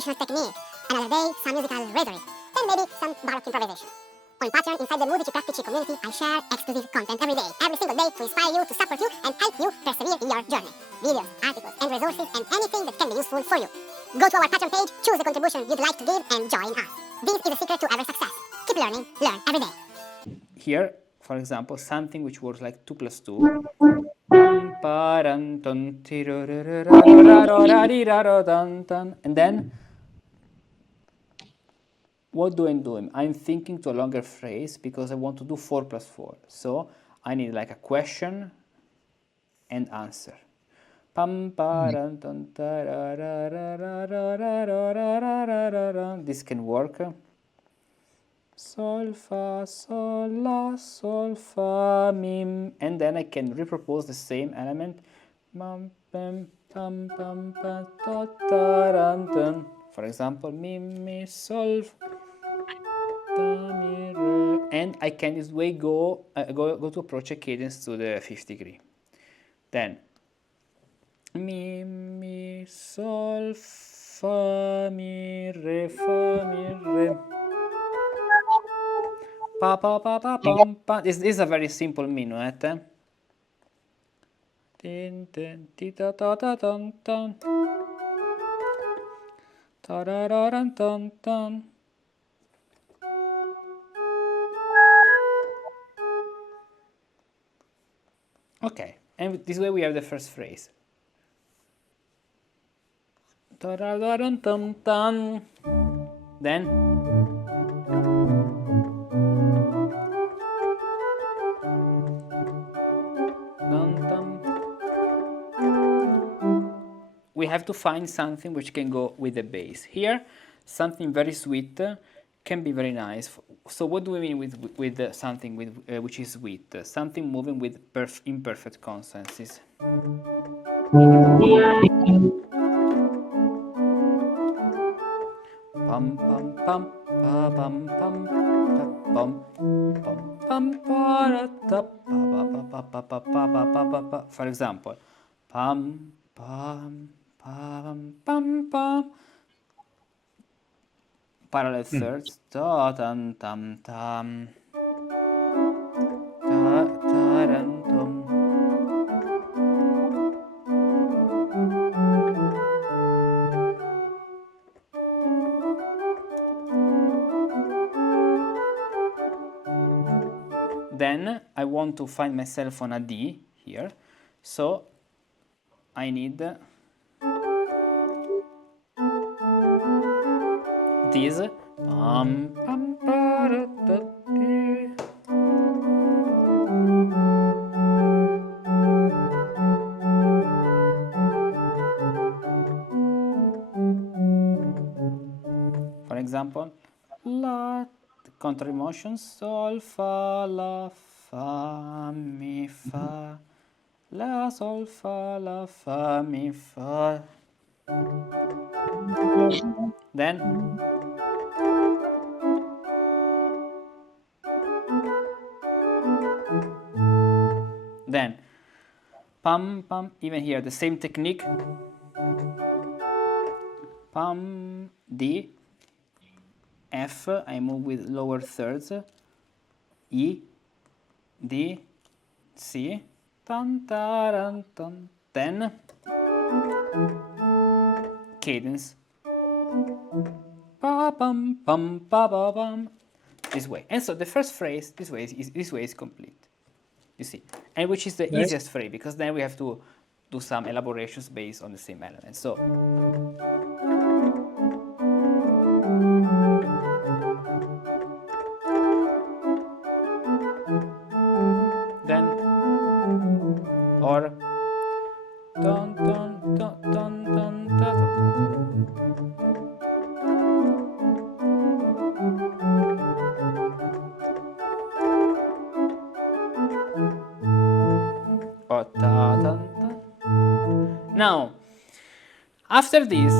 compositional technique, another day some musical rhetoric, then maybe some Baroque improvisation. On Patreon, inside the Musici community, I share exclusive content every day, every single day, to inspire you, to support you, and help you persevere in your journey. Videos, articles, and resources, and anything that can be useful for you. Go to our Patreon page, choose the contribution you'd like to give, and join us. This is the secret to every success. Keep learning, learn every day. Here, for example, something which works like 2 plus 2. And then, what do I do? I'm thinking to a longer phrase because I want to do 4 plus 4. So I need like a question and answer. This can work. Sol, fa, sol, la, sol, fa, mi, and then I can repropose the same element. For example, mi, mi, sol, fa, mi, re, and I can this way go to approach a cadence to the 5th degree. Then mi, mi, sol, fa, mi, re, fa, mi, re. Pa, pa, pa, pa, pam, pa. This is a very simple minuet. Tin, tin, ti, ta, ta, ta, tan, tan. Ta, ra, ra, ran, tan, tan. Okay, and this way we have the first phrase. Ta, ra, ra, ran, tan, tan. Then we have to find something which can go with the bass. Here, something very sweet can be very nice. So what do we mean with something which is sweet? Something moving with imperfect consonances. Pam pam pam pa pam pam pam pam pam pa pa pa pa pa pa. For example, pam pam pam pam pam. Parallel thirds. Ta tam tam tam. Ta ta ran tum. Then I want to find myself on a D here, so I need this. For example, la, counter emotion, sol, fa, la, fa, mi, fa, la, sol, fa, la, fa, mi, fa. Then pam pam, even here the same technique. Pam, D, F, I move with lower thirds, E, D, C, tan, taran, tan, then cadence, pa pam pam pa pa pam, this way. And so the first phrase this way is complete. You see, and which is the easiest phrase because then we have to do some elaborations based on the same element. So then or dun dun dun dun dun dun dun. Or da dun dun. Now, after this,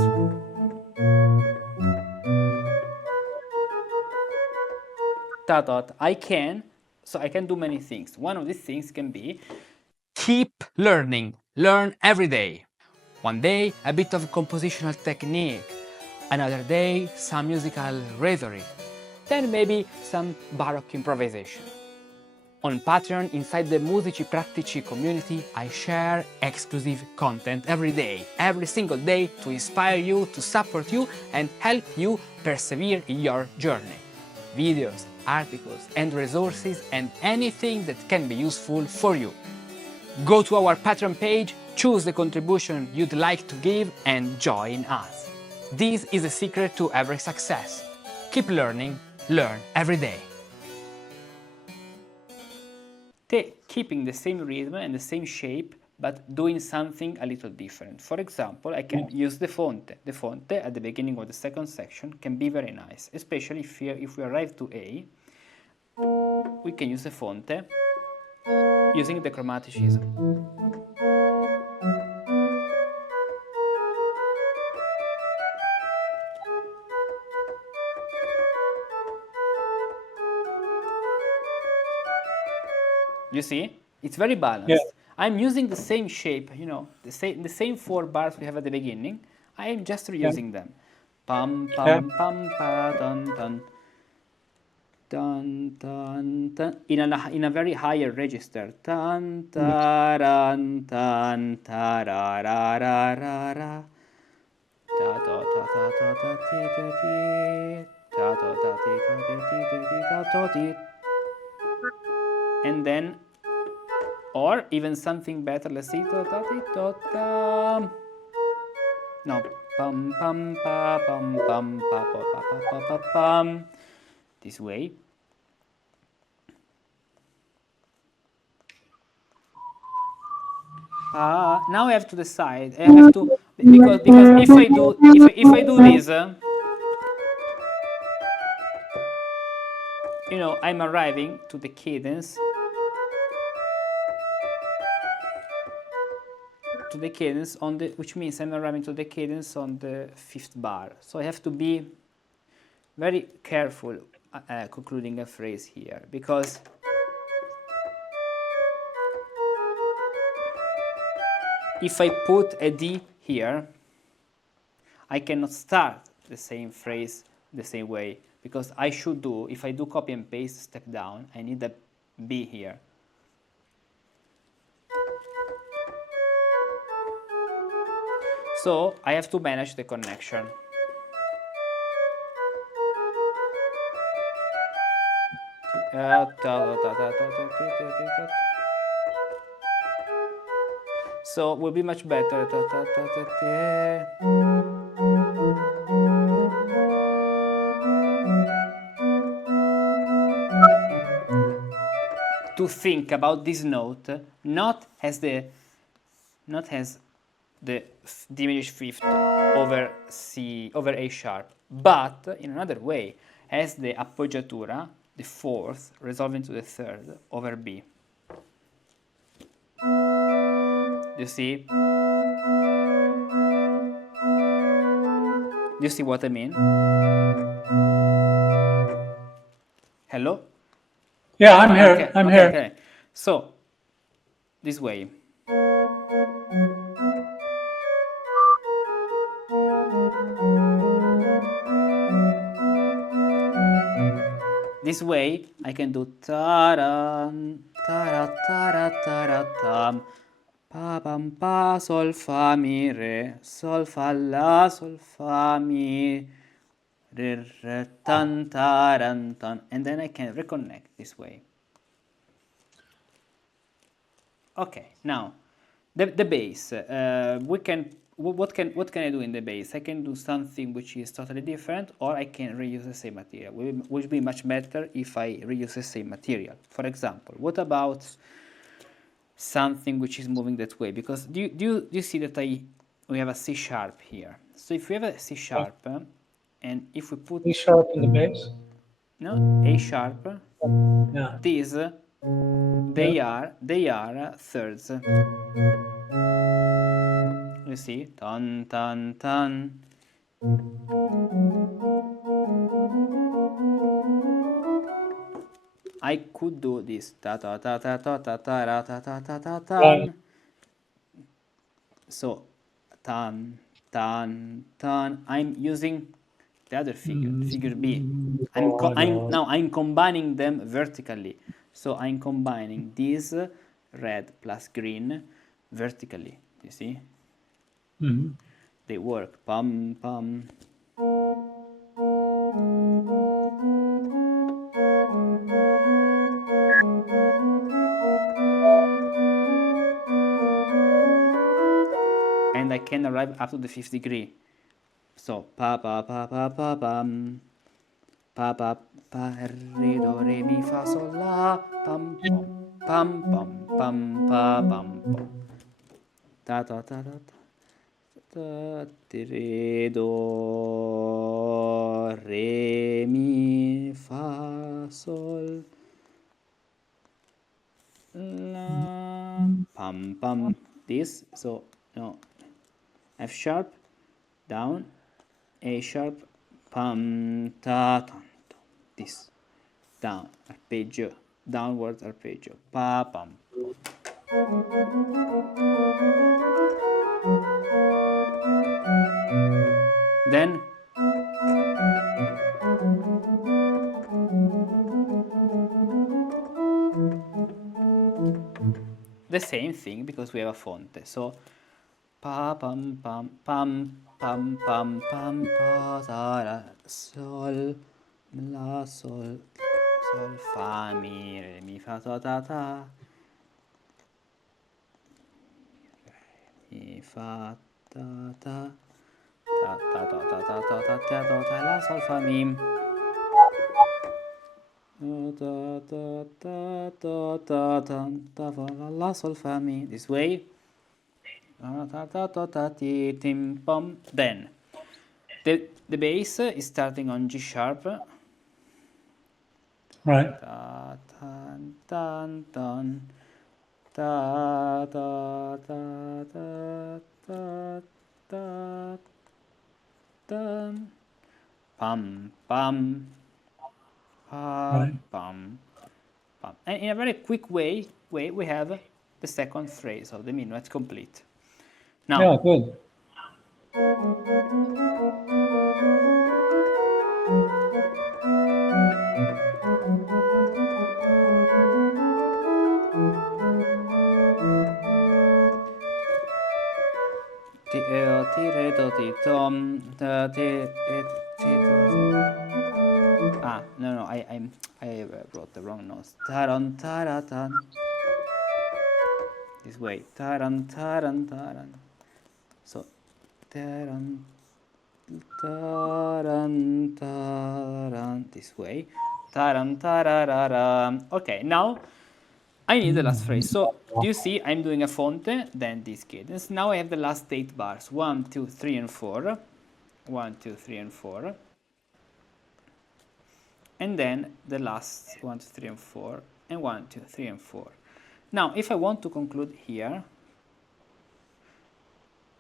I can do many things. One of these things can be keep learning, learn every day. One day a bit of compositional technique, Another day, some musical rhetoric. Then maybe some Baroque improvisation. On Patreon, inside the Musici Practici community, I share exclusive content every day, every single day, to inspire you, to support you, and help you persevere in your journey. Videos, articles, and resources, and anything that can be useful for you. Go to our Patreon page, choose the contribution you'd like to give, and join us. This is the secret to every success. Keep learning, learn every day. Keeping the same rhythm and the same shape, but doing something a little different. For example, I can use the fonte. The fonte at the beginning of the second section can be very nice, especially if we arrive to A, we can use the fonte using the chromaticism. You see? It's very balanced. Yeah. I'm using the same shape, you know, the same 4 bars we have at the beginning. I am just reusing them. Pam, pam, pam, pa, dun, dun. Dun, dun, dun. In a very higher register. Dun, ta, dun, dun, ta, ra, ra, ra, ra, ra. Da, da, da, da, da, da, ti, da, ti. Da, da, da, ti, da, ti, da, ti, da, da, ti. And then, or even something better, let's see, da, da, ti, da, da. No, pam, pam, pa, pam, pam, pa, pa, pa, pa, pa, pa, pam. This way. Now I have to decide. I have to, because if I do this, you know, I'm arriving to the cadence. On the, which means I'm arriving to the cadence on the 5th bar. So I have to be very careful concluding a phrase here, because if I put a D here, I cannot start the same phrase the same way, because I should do, if I do copy and paste, step down, I need a B here. So I have to manage the connection. So it will be much better to think about this note not as the diminished fifth over A sharp, but in another way, as the appoggiatura, the 4th, resolving to the 3rd over B. You see? You see what I mean? Hello? Yeah, I'm here. Okay, I'm okay, here. okay. So, this way. This way, I can do ta-ran, ta-ra-ta-ra-ta-ra-tam, pa-pam, pa, sol, fa, mi, re, sol, fa, la, sol, fa, mi, re, re, tan, ta-ran, tan, and then I can reconnect this way. Okay, now, the bass, what can I do in the bass? I can do something which is totally different, or I can reuse the same material. It would be much better if I reuse the same material. For example, what about something which is moving that way? Because do you see that we have a C sharp here? So if we have a C sharp, and if we put E sharp in the bass. no A sharp, Yeah. these they are thirds. You see, tan tan tan. I could do this ta ta ta ta ta ta ta ra, ta ta ta ta tan. So tan tan tan. I'm using the other figure, figure B. I'm combining them vertically. So I'm combining this red plus green vertically. You see? They work. Pum pum. And I can arrive up to the 5th degree. So pa pa pa pa pa pam, pa pa pa re do re mi fa sol la pam pam pam pam pa pam pam ta ta ta ta ta ti re do re mi fa sol la pam pam. This, so no, F sharp down, A sharp, pam ta tan, this down, arpeggio, downward arpeggio, pa pam. Then the same thing because we have a fonte. So pa pam pam pam pam pam pam pa ta la sol la sol fa mi re mi fa ta ta ta mi fa ta ta ta ta ta ta ta ta ta ta ta la sol fa mi ta ta ta ta ta ta ta fa la sol fa mi. This way. Then the bass is starting on G sharp. Right. Ta tan tan tan ta ta ta ta ta ta ta pam pam Right. pam pam. And in a very quick way we have the second phrase of the minuet complete. Now, Yeah, good. No, I wrote the wrong notes. Taran taratan. This way. Taran taran taran. So taran taran taran. This way. Taran tarararam. Okay, now I need the last phrase. So do you see I'm doing a fonte, then this cadence. Now I have the last 8 bars. 1, 2, 3, and 4. 1, 2, 3, and 4. And then the last 1, 2, 3, and 4. And 1, 2, 3, and 4. Now, if I want to conclude here,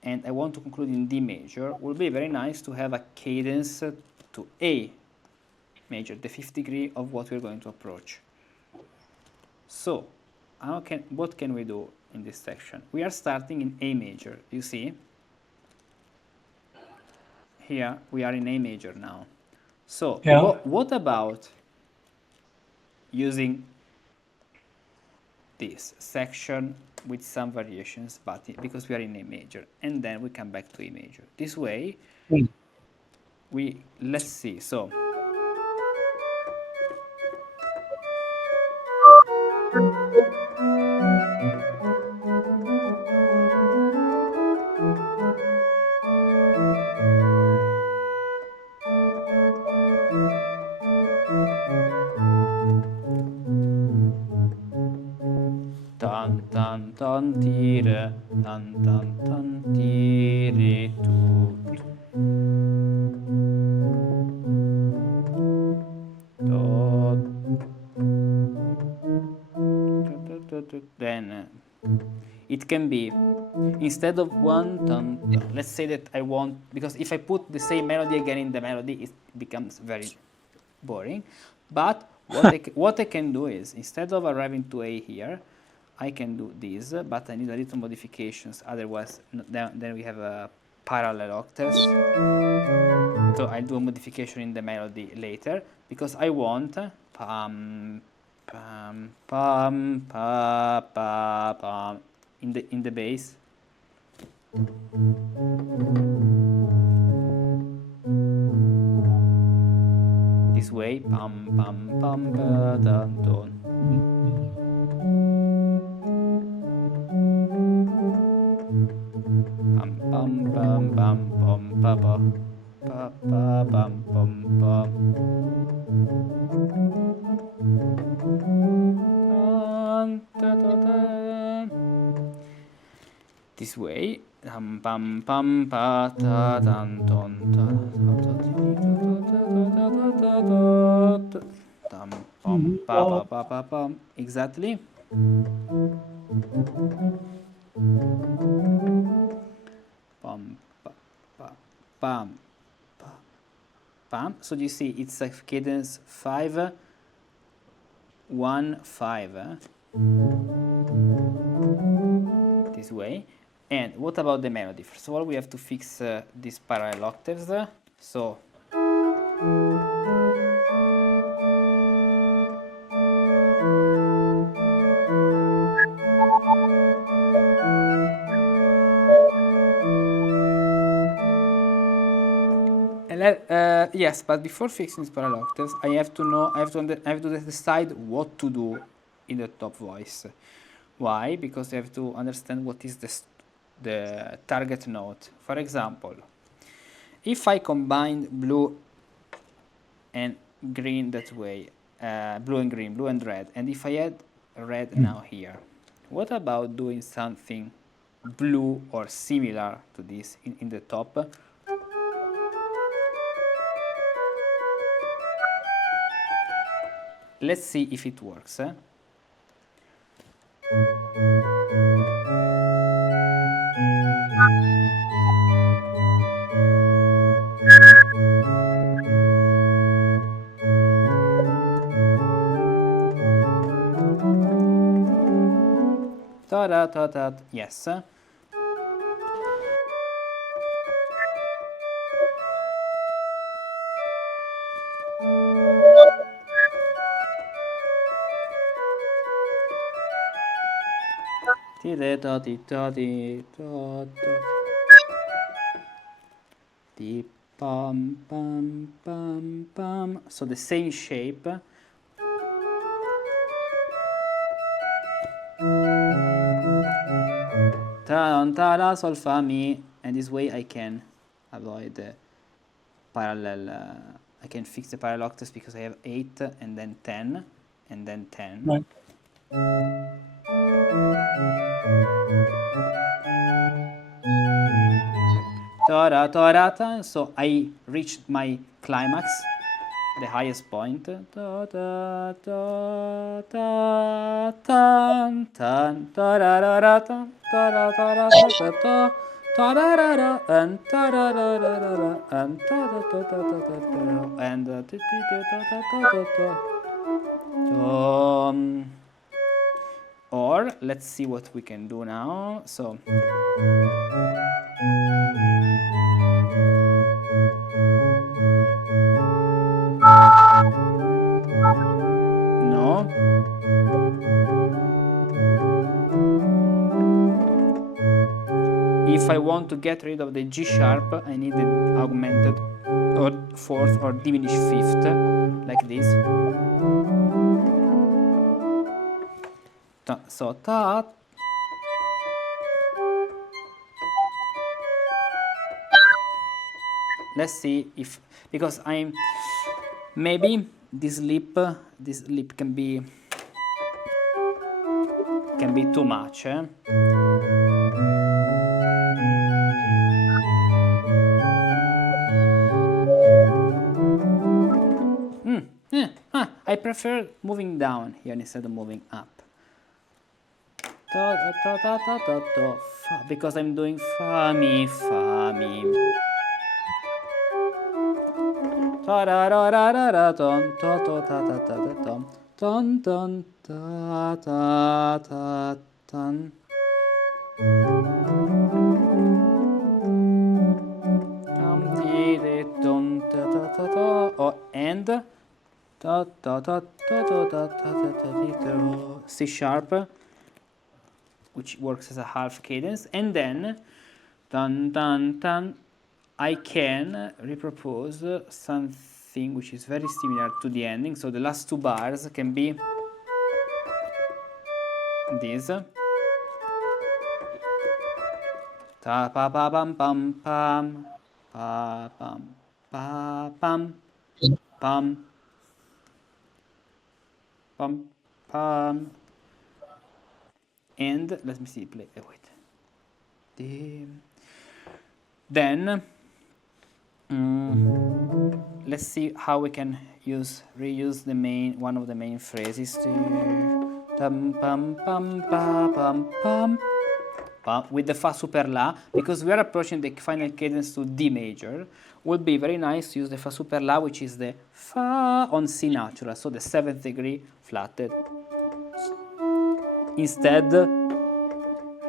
and I want to conclude in D major, it would be very nice to have a cadence to A major, the 5th degree of what we're going to approach. So, what can we do in this section? We are starting in A major, you see? Here, we are in A major now. So, Yeah. what about using this section with some variations, but because we are in A major, and then we come back to A major. This way, let's see. So, tan tan tan tire, tan tan tan tire tut. Then it can be, instead of one tan, let's say that I want, because if I put the same melody again in the melody, it becomes very boring. But what I can do is, instead of arriving to A here, I can do this, but I need a little modifications, otherwise then we have a parallel octaves. So I'll do a modification in the melody later because I want pam pam pam pa pa pam in the bass. This way, pam pam pam pa dun dun. Pam pam pam pam pam pa pa pa pa pam pam pam. Dun, da, da, da. This way, pam pam pam pa ta dun dun ta dum pam pa pa pa pa pam. Exactly. Pam pa pa pam pa pam. So you see, it's a cadence 5 1 5. This way. And what about the melody? First of all, we have to fix these parallel octaves. So yes, but before fixing these parallel octaves, I have to decide what to do in the top voice. Why? Because I have to understand what is the target note. For example, if I combine blue and green that way, blue and green, blue and red, and if I add red now here, what about doing something blue or similar to this in the top? Let's see if it works. Ta-da, ta-da, yes. Pam pam pam pam. So the same shape. Ta la sol fa mi, and this way I can avoid the parallel. I can fix the parallel octaves because I have 8 and then 10 and then 10. Right. Ta-da, ta-da, ta. So I reached my climax, the highest point. Ta-da, ta-da, tan, tan, ta-da-da-da, tan, ta-da-da-da-da-da, ta-da-da-da, and ta-da-da-da-da-da, and ta-da-da-da-da-da, and ta-da-da-da-da-da. Or let's see what we can do now. So no. If I want to get rid of the G sharp, I need the augmented or fourth or diminished fifth, like this. So ta. Let's see if, because I'm maybe this lip can be too much. I prefer moving down here instead of moving up. Because I'm doing fa mi fa mi. Ta ra ra ra ra ra ton ta ta ta ta ta ta ton ton ta ta ta ton. or and ta ta ta ta ta ta ta ta C sharp, which works as a half cadence, and then tan tan tan. I can repropose something which is very similar to the ending. So the last two bars can be this. Ta pa pa pam pam pam pa pam pa pam pam pam pam, and let me see, play. Wait. Then let's see how we can reuse the one of the main phrases. Tam pam pam pa pam pam. With the fa super la, because we are approaching the final cadence to D major, would be very nice to use the fa super la, which is the fa on C natural, so the 7th degree flatted. Instead,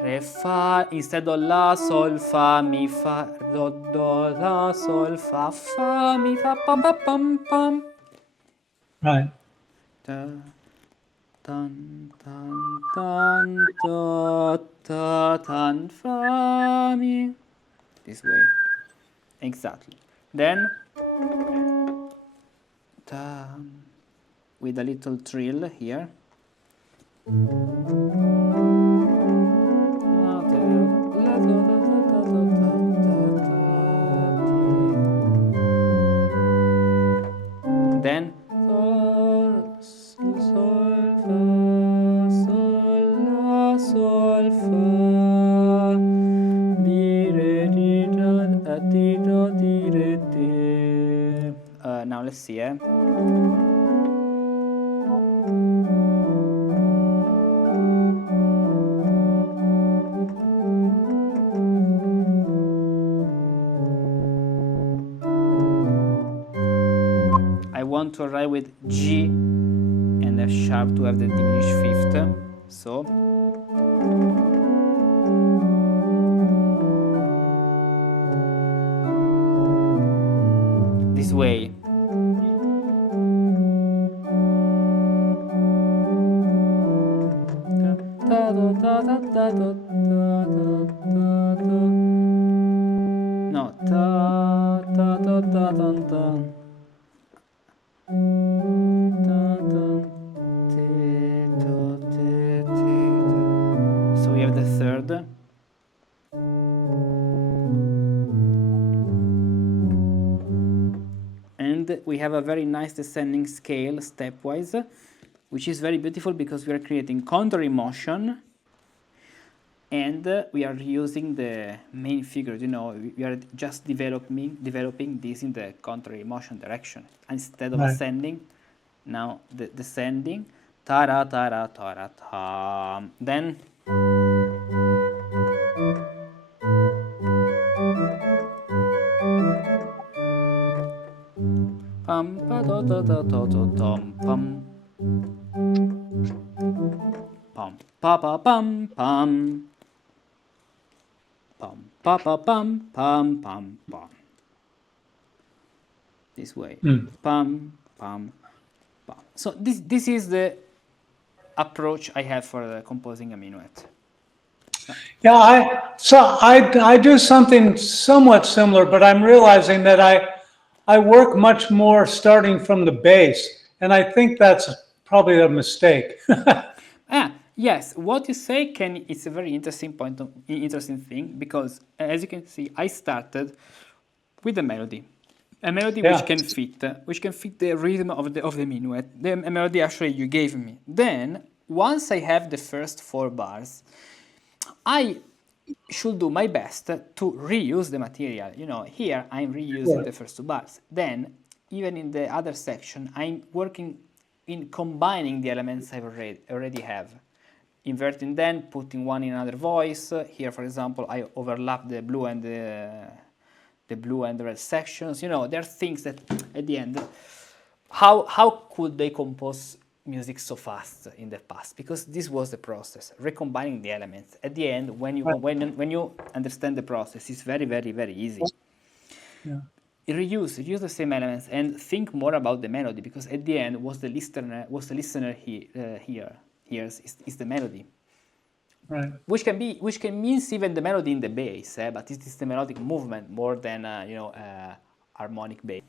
re fa, instead of la sol fa mi fa do la sol fa mi fa pam pam pam pam. Right. Da, tan tan tan ta ta tan fa mi, this way, exactly. Then with a little trill here. Then sol fa mi re di da di do di re di. Now let's see. I want to arrive with G and F sharp to have the diminished fifth. So this way. No, ta ta ta ta ta ta. So we have the third. And we have a very nice descending scale stepwise, which is very beautiful because we are creating contrary motion and we are using the main figures. You know, we are just developing this in the contrary motion direction instead of ascending. Now the descending, ta ra ta ra ta ra ta. Then pam pa do do do do do dum pam pam pa pa pam pam pam pa pa pam pam pam pam. This way, pam pam pam. So this is the approach I have for composing a minuet. Yeah, I do something somewhat similar, but I'm realizing that I work much more starting from the bass, and I think that's probably a mistake. Yes, what you say it's a very interesting interesting thing, because as you can see, I started with a melody which can fit the rhythm of the minuet, the melody actually you gave me. Then once I have the first 4 bars, I should do my best to reuse the material. You know, here I'm reusing the first 2 bars. Then even in the other section, I'm working in combining the elements I already have. Inverting them, putting one in another voice. Here, for example, I overlap the blue and the blue and the red sections. You know, there are things that at the end, how could they compose music so fast in the past? Because this was the process, recombining the elements. At the end, when you understand the process, it's very, very, very easy. Yeah. reuse the same elements and think more about the melody, because at the end, what the listener hears is the melody. Right. Which can mean even the melody in the bass, but it is the melodic movement more than harmonic bass.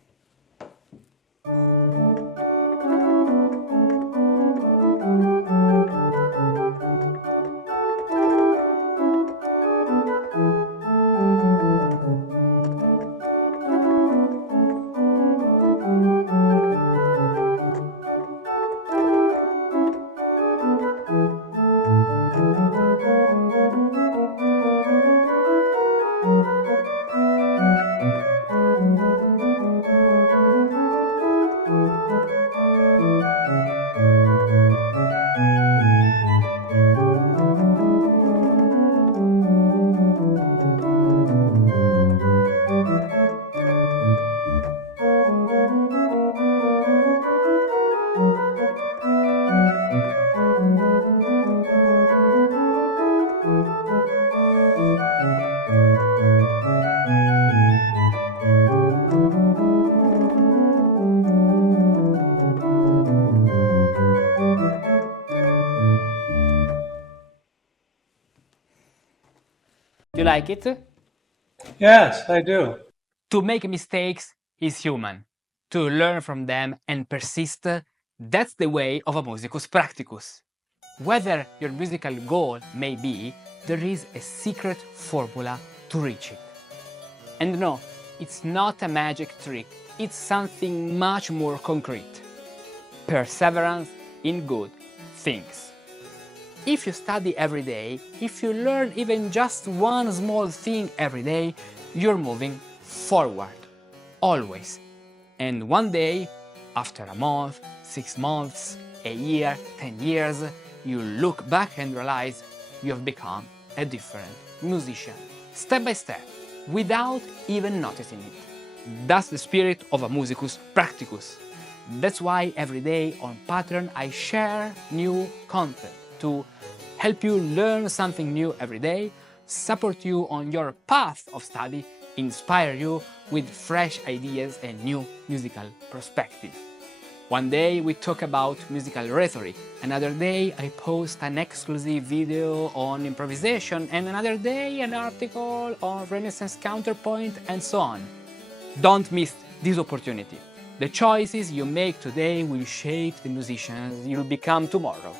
Do you like it? Yes, I do. To make mistakes is human. To learn from them and persist, that's the way of a musicus practicus. Whether your musical goal may be, there is a secret formula to reach it. And no, it's not a magic trick, it's something much more concrete. Perseverance in good things. If you study every day, if you learn even just one small thing every day, you're moving forward, always. And one day, after a month, 6 months, a year, 10 years, you look back and realize you have become a different musician, step by step, without even noticing it. That's the spirit of a musicus practicus. That's why every day on Patreon I share new content to help you learn something new every day, support you on your path of study, inspire you with fresh ideas and new musical perspectives. One day we talk about musical rhetoric, another day I post an exclusive video on improvisation, and another day an article on Renaissance counterpoint, and so on. Don't miss this opportunity. The choices you make today will shape the musicians you'll become tomorrow.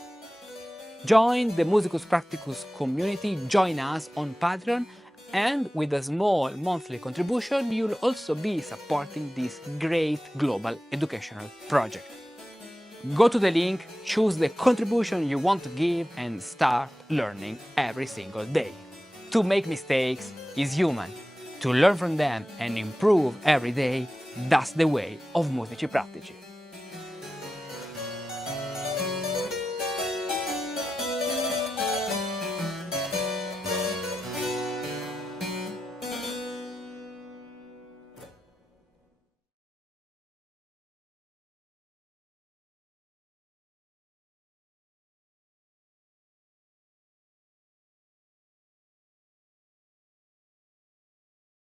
Join the Musicus Practicus community, join us on Patreon, and with a small monthly contribution you'll also be supporting this great global educational project. Go to the link, choose the contribution you want to give, and start learning every single day. To make mistakes is human. To learn from them and improve every day, that's the way of Musici Pratici.